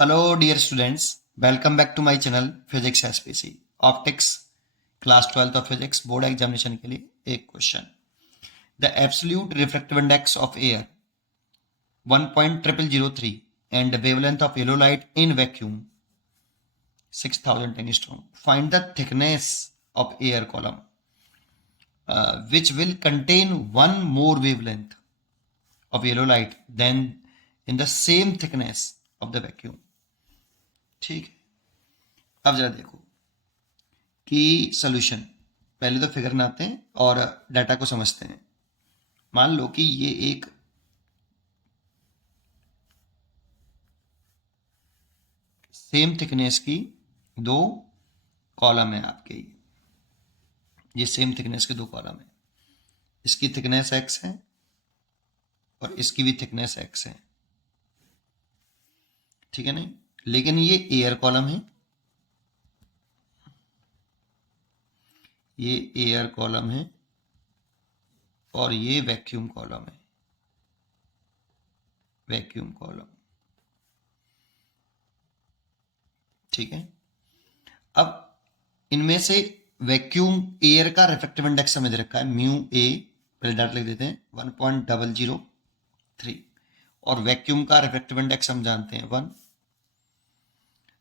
Hello dear students, welcome back to my channel Physics SPC Optics class 12th of Physics board examination के लिए एक question. The absolute refractive index of air 1.0003 and the wavelength of yellow light in vacuum 6000 angstrom. Find the thickness of air column which will contain one more wavelength of yellow light than in the same thickness of the vacuum. ठीक है, अब जरा देखो कि solution. पहले तो figure बनाते हैं और डाटा को समझते हैं। मान लो कि ये एक सेम थिकनेस की दो कॉलम है आपके। ये सेम थिकनेस के दो कॉलम है। इसकी थिकनेस x है और इसकी भी थिकनेस x है, ठीक है नहीं। लेकिन ये एयर कॉलम है, ये एयर कॉलम है और ये वैक्यूम कॉलम है, वैक्यूम कॉलम, ठीक है। अब इनमें से वैक्यूम एयर का रिफ्रैक्टिव इंडेक्स हमें दे रखा है म्यू ए, पहले डाटा लिख देते हैं 1.003, और वैक्यूम का रिफ्रैक्टिव इंडेक्स हम जानते हैं 1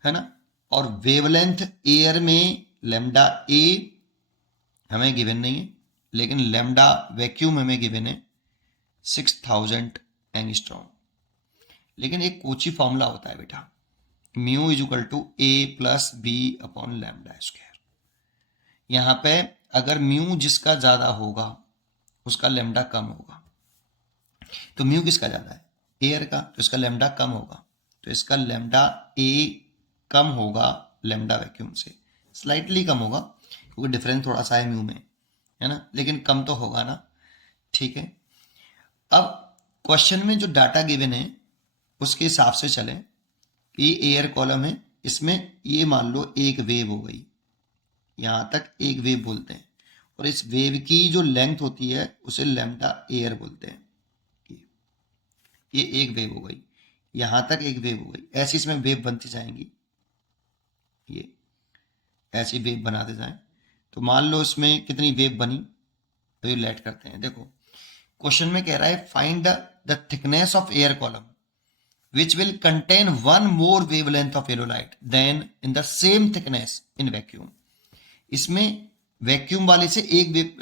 है ना। और वेवलेंथ एयर में लैम्डा ए हमें गिवन नहीं है, लेकिन लैम्डा वैक्यूम हमें गिवन है 6000 एंगस्ट्रॉम। लेकिन एक कोची फॉर्मूला होता है बेटा, mu is equal to A plus B upon lambda square. यहां पे अगर म्यू जिसका ज्यादा होगा उसका लैम्डा कम होगा। तो म्यू किसका ज्यादा है? एयर का, तो इसका लैम्डा कम होगा। तो इसका लैम्डा ए कम होगा लैम्डा वैक्यूम से, स्लाइटली कम होगा क्योंकि डिफरेंस थोड़ा सा है म्यू में, है ना, लेकिन कम तो होगा ना, ठीक है। अब क्वेश्चन में जो डाटा गिवन है उसके हिसाब से चले कि एयर कॉलम है, इसमें ये मान लो एक वेव हो गई, यहां तक एक वेव बोलते हैं, और इस वेव की जो लेंथ होती है उसे लैम्डा एयर बोलते हैं। ये एक वेव हो गई, यहां तक एक वेव हो गई, ऐसी इसमें वेव बनती जाएंगी, ये ऐसी वेव बनाते जाएं। तो मान लो इसमें कितनी वेव बनी, तो ये लेट करते हैं। देखो क्वेश्चन में कह रहा है find the thickness of air column which will contain one more wavelength of yellow light than in the same thickness in vacuum. इसमें वैक्यूम वाले से एक वेव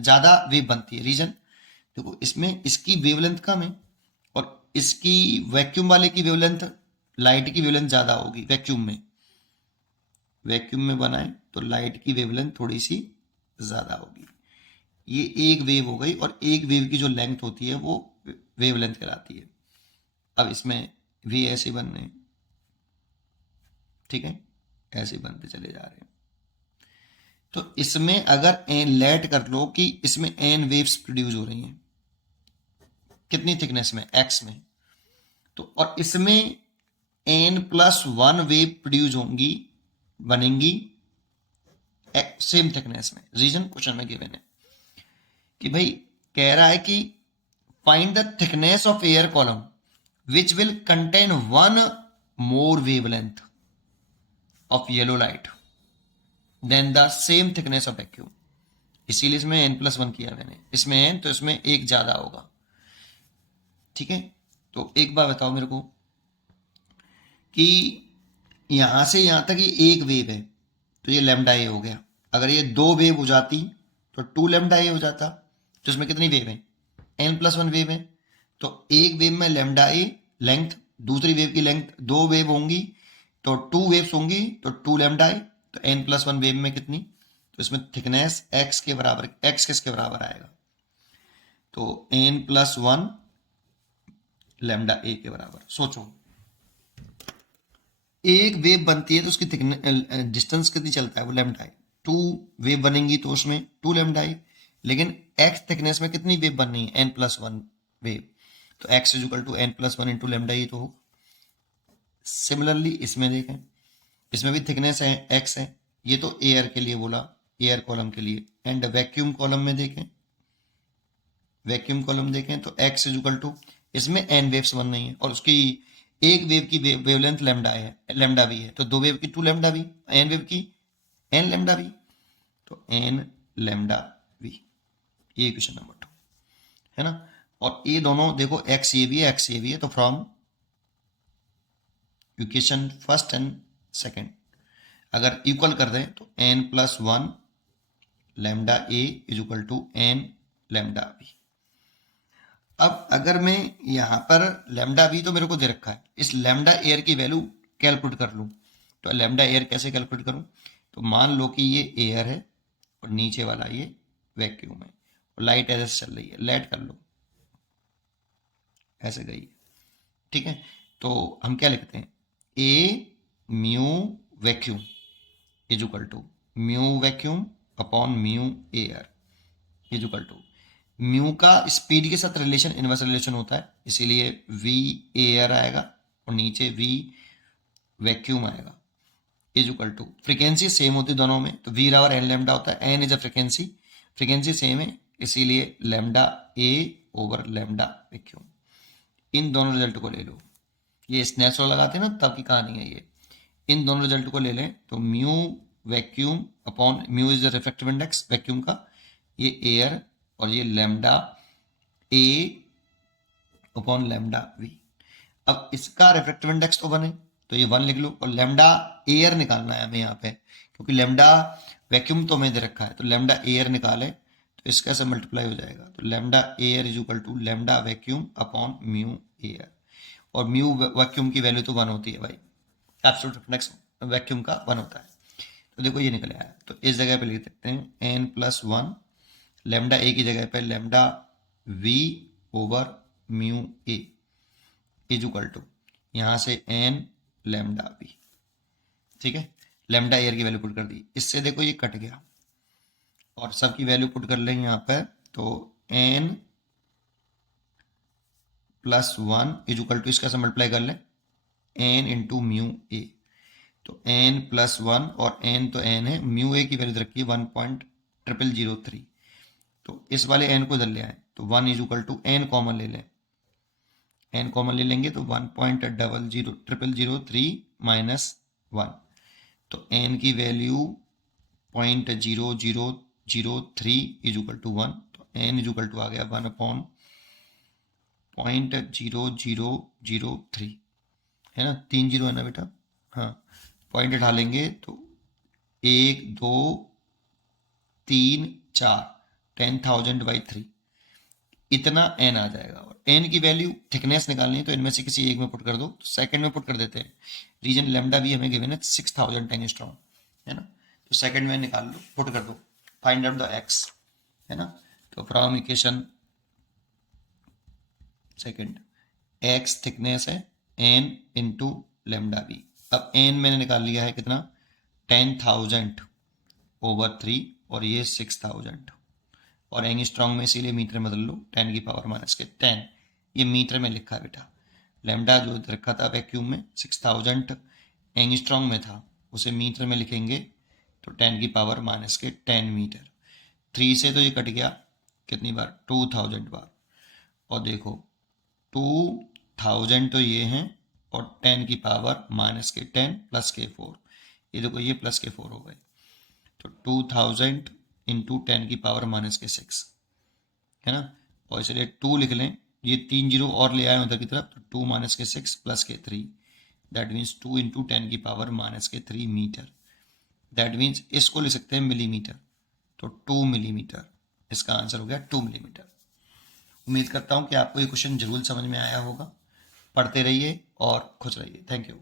ज्यादा वेव बनती है। रीजन देखो, इसमें इसकी वेवलेंथ कम है और इसकी वैक्यूम वाले की वेवलेंथ, लाइट की वेवलेंथ ज्यादा होगी वैक्यूम में। वैक्यूम में बनाए तो लाइट की वेवलेंथ थोड़ी सी ज्यादा होगी। ये एक वेव हो गई और एक वेव की जो लेंथ होती है वो वेवलेंथ कहलाती है। अब इसमें भी ऐसे बन रहे हैं, ठीक है, ऐसे बनते चले जा रहे हैं। तो इसमें अगर एन लेट कर लो कि इसमें एन वेव्स प्रोड्यूस हो रही हैं, कितनी थिकनेस में? एक्स में। तो और इसमें N plus one wave produce होंगी, बनेंगी सेम थिकनेस में। रीजन क्वेश्चन में गिवन है कि भाई कह रहा है कि find the thickness of air column which will contain one more wavelength of yellow light than the same thickness of vacuum. इसीलिए इसमें n+1 किया मैंने, इसमें n तो इसमें एक ज्यादा होगा, ठीक है। तो एक बार बताओ मेरे को कि यहां से यहां तक ये एक वेव है, तो ये लैम्डा ए हो गया। अगर ये दो वेव हो जाती तो 2 लैम्डा ए हो जाता। तो इसमें कितनी वेव है? n+1 वेव है। तो एक वेव में लैम्डा ए लेंथ, दूसरी वेव की लेंथ, दो वेव होंगी तो 2 वेव्स होंगी तो 2 लैम्डा ए। तो n+1 वेव में कितनी? तो इसमें थिकनेस x के बराबर, x किसके बराबर आएगा? तो n+1 लैम्डा ए के बराबर। सोचो एक वेव बनती है तो उसकी डिस्टेंस कितनी चलता है? वो लैम्डा ए। 2 वेव बनेंगी तो उसमें 2 लैम्डा ए, लेकिन x थिकनेस में कितनी वेव बननी है? n+1 wave. तो x is equal to n+1 into lambda ये तो हो। सिमिलरली इसमें देखें, इसमें भी थिकनेस है x है, ये तो एयर के लिए बोला, एयर कॉलम के लिए। एंड वैक्यूम कॉलम में देखें, वैक्यूम कॉलम देखें तो x इज इक्वल टू, इसमें n वेव्स बन रही है और उसकी एक वेव की वेवलेंथ लैम्डा है, लैम्डा वी है, तो दो वेव की two lambda V, N wave की एन लैम्डा वी, तो एन लैम्डा वी, ये इक्वेशन नंबर 2 है ना। और ये दोनों देखो एक्स ये भी है, एक्स ये भी है, तो from equation first and second अगर इक्वल कर दें तो N plus one lambda A is equal to N lambda B. अब अगर मैं यहाँ पर लैम्डा बी तो मेरे को दे रखा है, इस लैम्डा एयर की वैल्यू कैलकुलेट कर लूँ, तो लैम्डा एयर कैसे कैलकुलेट करूँ, तो मान लो कि ये एयर है और नीचे वाला ये वैक्यूम है और लाइट ऐसे चल रही है, लेट कर लो ऐसे गई, ठीक है। तो हम क्या लिखते हैं, a mu vacuum is equal to mu vacuum upon mu air is equal to mu का स्पीड के साथ रिलेशन इनवर्स रिलेशन होता है, इसीलिए वी एयर आएगा और नीचे वी वैक्यूम आएगा is equal to frequency same होती है दोनों में, तो वी और एन लैम्डा होता है, N is a frequency, frequency same है इसीलिए lambda A over lambda vacuum. इन दोनों रिजल्ट को ले लो, ये स्नैचुरल लगाते हैं ना तब की कहानी है ये, इन दोनों रिजल्ट को ले लें तो mu vacuum upon mu is the refractive index vacuum का, ये एयर और ये lambda A upon lambda V. अब इसका रिफ्रैक्टिव इंडेक्स तो बने तो ये 1 लिख लो, और लैम्डा एयर निकालना है हमें यहाँ पे, क्योंकि लैम्डा वैक्यूम तो हमें दे रखा है, तो लैम्डा एयर निकाले तो इसका से मल्टीप्लाई हो जाएगा, तो lambda air is equal to lambda vacuum upon mu air, और म्यू वैक्यूम की वैल्यू तो 1 होती है भाई, एब्सोल्यूट रिफ्लेक्स वैक्यूम का 1 होता है, तो देखो ये निकल आया। तो इस जगह पे लिख सकते हैं N plus one lambda A की जगह पे lambda V over mu A is equal to यहाँ से एन लैम्डा वी, ठीक है। लैम्डा एयर की वैल्यू पुट कर दी, इससे देखो ये कट गया और सबकी वैल्यू पुट कर लेंगे यहाँ पर, तो N plus one is equal to इसका से मल्टीप्लाई कर लें एन इंटू म्यू ए, तो एन प्लस वन और एन तो एन है, म्यू ए की वैल्यू रखी है 1.0003, तो इस वाले एन को इधर ले आए तो 1 is equal to N common ले लें, एन कॉमन ले लेंगे तो 1.0003 माइनस 1, तो एन की वैल्यू 0.0003 इज इक्वल टू 1, तो एन इज इक्वल टू आ गया 1 अपॉन 0.0003, है ना, 3 जीरो है ना बेटा, हाँ पॉइंट उठा लेंगे तो 1 2 3 4 10,000/3 इतना एन आ जाएगा, और एन की वैल्यू थिकनेस निकालनी है तो इनमें से किसी एक में पुट कर दो, तो सेकंड में पुट कर देते हैं, रीजन लैम्डा भी हमें गिवन है 6000 एंगस्ट्रॉम, है ना, तो सेकंड में निकाल लो, पुट कर दो, फाइंड आउट द एक्स, है ना, तो from equation second x thickness है एन इंटू लैम्डा बी, अब एन मैंने निकाल लिया है कितना 10,000/3 और ये 6000, और एंगस्ट्रॉन्ग में इसीलिए मीटर में बदल लो 10 की पावर माइनस के 10, ये मीटर में लिखा है बेटा, लैम्डा जो रखा था वैक्यूम में 6000 एंगस्ट्रॉन्ग में था, उसे मीटर में लिखेंगे तो 10 की पावर माइनस के 10 मीटर, 3 से तो ये कट गया कितनी बार 2000 बार, और देखो 2000 तो ये हैं और 10 की पावर माइनस के 10 प्लस के 4, ये देखो ये प्लस के 4 हो गए, तो 2000 इंटू 10 की पावर माइनस के 6, है ना, और इसलिए 2 लिख लें, ये 3 जीरो और ले आए उधर की तरफ, तो 2 माइनस के 6 प्लस के 3, दैट मीन्स 2 इंटू 10 की पावर माइनस के 3 मीटर, दैट मीन्स इसको ले सकते हैं मिलीमीटर, तो 2 मिलीमीटर, इसका आंसर हो गया 2 मिलीमीटर। उम्मीद करता हूँ कि आपको ये क्वेश्चन जरूर समझ में आया होगा, पढ़ते रहिए और खुश रहिए, थैंक यू।